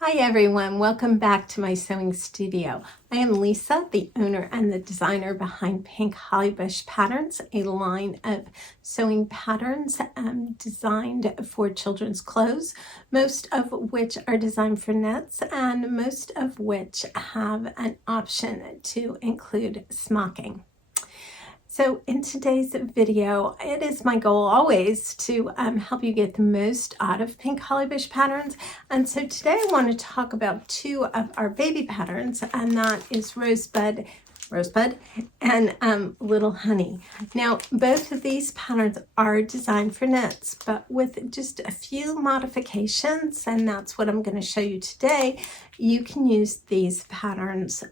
Hi everyone, welcome back to my sewing studio. I am Lisa, the owner and the designer behind Pink Hollybush Patterns, a line of sewing patterns designed for children's clothes, most of which are designed for knits and most of which have an option to include smocking. So in today's video, it is my goal always to help you get the most out of Pink Hollybush patterns. And so today I want to talk about two of our baby patterns, and that is Rosebud and Lil'Honey. Now, both of these patterns are designed for knits, but with just a few modifications, and that's what I'm going to show you today. You can use these patterns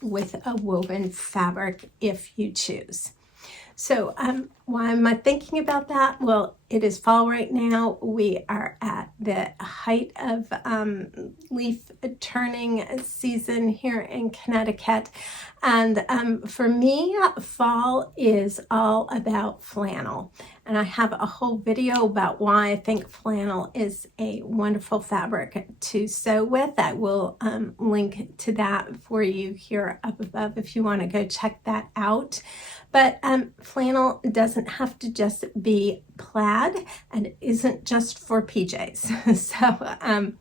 with a woven fabric if you choose. So why am I thinking about that? Well, it is fall right now. We are at the height of leaf turning season here in Connecticut. And for me, fall is all about flannel. And I have a whole video about why I think flannel is a wonderful fabric to sew with. I will link to that for you here up above if you want to go check that out. But flannel doesn't have to just be plaid, and it isn't just for PJs. So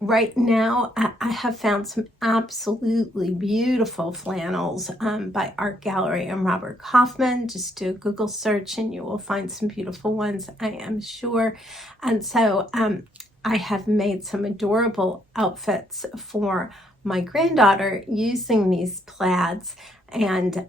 right now I have found some absolutely beautiful flannels by Art Gallery and Robert Kaufman. Just do a Google search and you will find some beautiful ones, I am sure. And so I have made some adorable outfits for my granddaughter using these plaids and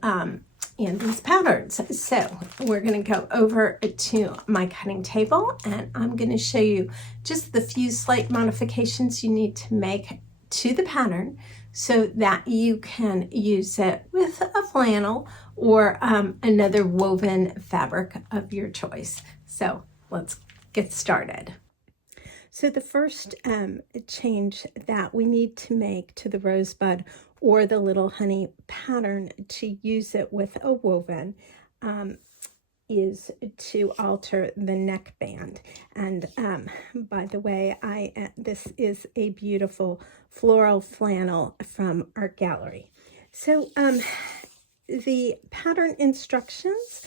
these patterns. So we're going to go over to my cutting table and I'm going to show you just the few slight modifications you need to make to the pattern so that you can use it with a flannel or another woven fabric of your choice. So let's get started. So the first change that we need to make to the Rosebud or the Lil'Honey pattern to use it with a woven is to alter the neckband. And by the way, this is a beautiful floral flannel from Art Gallery. So the pattern instructions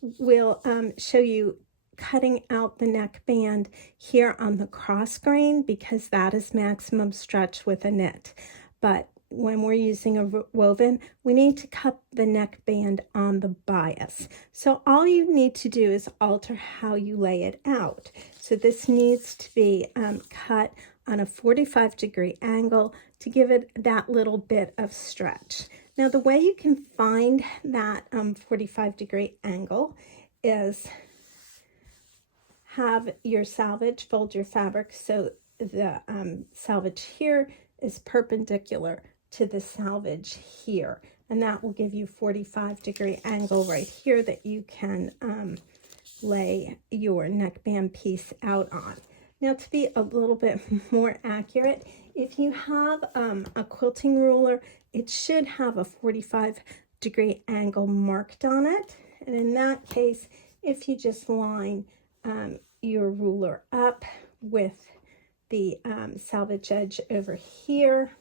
will show you cutting out the neckband here on the cross grain because that is maximum stretch with a knit. But when we're using a woven, we need to cut the neckband on the bias. So all you need to do is alter how you lay it out. So this needs to be cut on a 45-degree angle to give it that little bit of stretch. Now the way you can find that 45-degree angle is have your selvage, fold your fabric so the selvage here is perpendicular to the selvage here, and that will give you 45-degree angle right here that you can lay your neckband piece out on. Now to be a little bit more accurate, if you have a quilting ruler, it should have a 45-degree angle marked on it, and in that case, if you just line your ruler up with the selvage edge over here,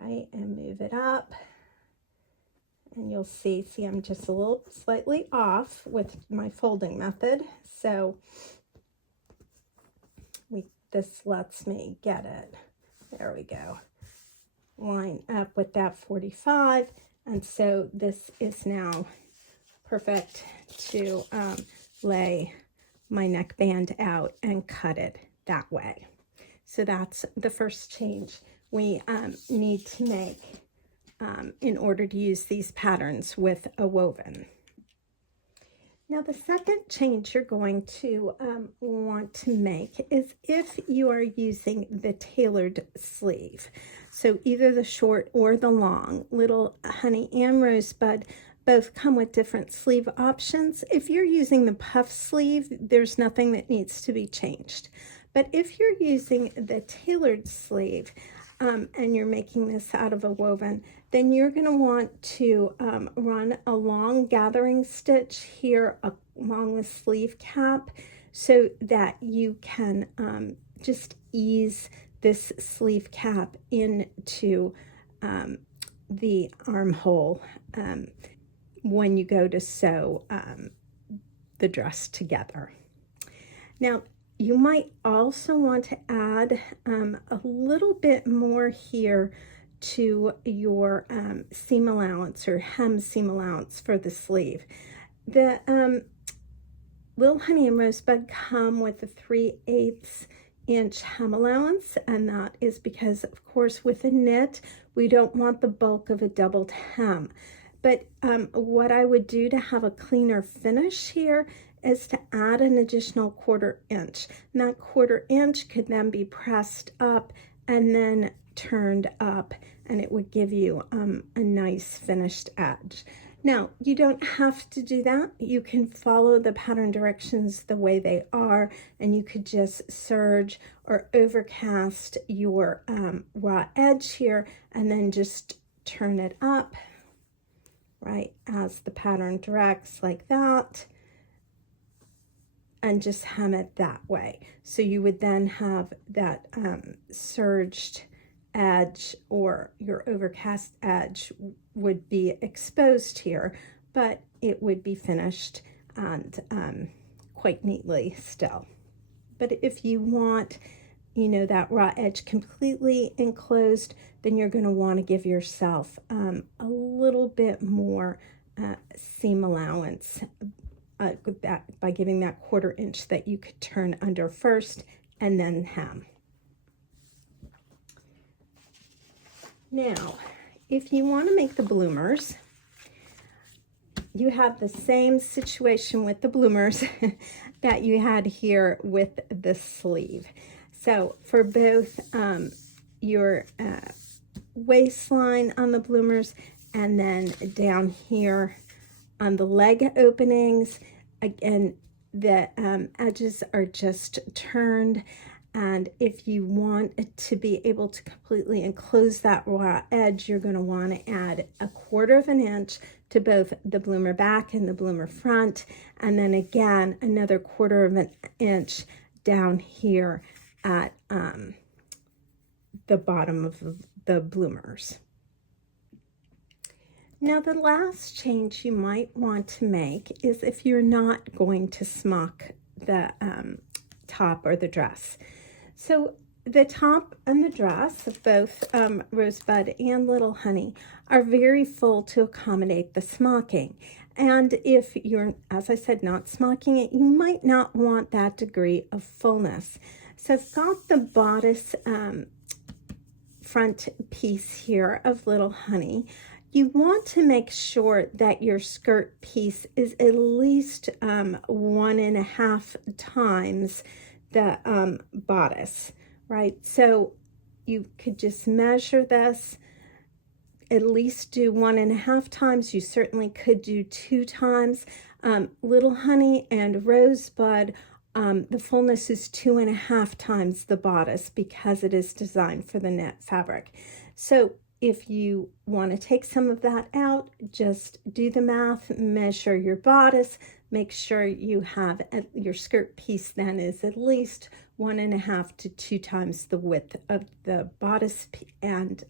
right, and move it up, and you'll see I'm just a little slightly off with my folding method, so this lets me get it. There we go. Line up with that 45, and so this is now perfect to lay my neckband out and cut it that way. So that's the first change we need to make in order to use these patterns with a woven. Now the second change you're going to want to make is if you are using the tailored sleeve. So either the short or the long. Lil'Honey and Rosebud both come with different sleeve options. If you're using the puff sleeve, there's nothing that needs to be changed. But if you're using the tailored sleeve and you're making this out of a woven, then you're going to want to run a long gathering stitch here along the sleeve cap so that you can just ease this sleeve cap into the armhole when you go to sew the dress together. Now, you might also want to add a little bit more here to your seam allowance or hem seam allowance for the sleeve. The Lil'Honey and Rosebud come with a 3/8 inch hem allowance, and that is because, of course, with a knit, we don't want the bulk of a doubled hem. But what I would do to have a cleaner finish here is to add an additional 1/4 inch. And that 1/4 inch could then be pressed up and then turned up, and it would give you a nice finished edge. Now, you don't have to do that. You can follow the pattern directions the way they are, and you could just serge or overcast your raw edge here and then just turn it up, right, as the pattern directs, like that, and just hem it that way. So you would then have that serged edge, or your overcast edge would be exposed here, but it would be finished and quite neatly still. But if you want, you know, that raw edge completely enclosed, then you're going to want to give yourself a little bit more seam allowance by giving that 1/4 inch that you could turn under first and then hem. Now, if you want to make the bloomers, you have the same situation with the bloomers that you had here with the sleeve. So for both your waistline on the bloomers and then down here on the leg openings, again, the edges are just turned. And if you want to be able to completely enclose that raw edge, you're going to want to add a 1/4 inch to both the bloomer back and the bloomer front. And then again, another 1/4 inch down here at the bottom of the bloomers. Now, the last change you might want to make is if you're not going to smock the top or the dress. So the top and the dress of both Rosebud and Lil'Honey are very full to accommodate the smocking. And if you're, as I said, not smocking it, you might not want that degree of fullness. So I've got the bodice front piece here of Lil'Honey. You want to make sure that your skirt piece is at least 1.5 times the bodice, right? So you could just measure this, at least do 1.5 times. You certainly could do 2 times. Lil'Honey and Rosebud, the fullness is 2.5 times the bodice because it is designed for the net fabric. So if you want to take some of that out, just do the math, measure your bodice, make sure you have your skirt piece then is at least 1.5 to 2 times the width of the bodice, and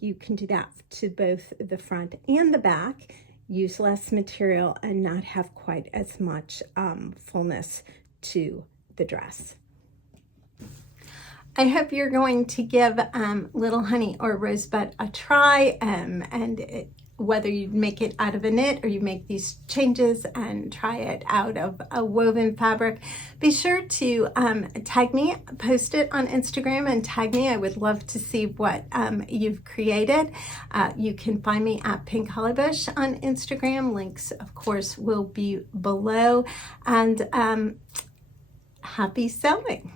you can do that to both the front and the back. Use less material and not have quite as much fullness to the dress. I hope you're going to give Lil'Honey or Rosebud a try, whether you make it out of a knit or you make these changes and try it out of a woven fabric. Be sure to tag me, post it on Instagram and tag me. I would love to see what you've created. You can find me at Pink Hollybush on Instagram. Links, of course, will be below. And happy sewing.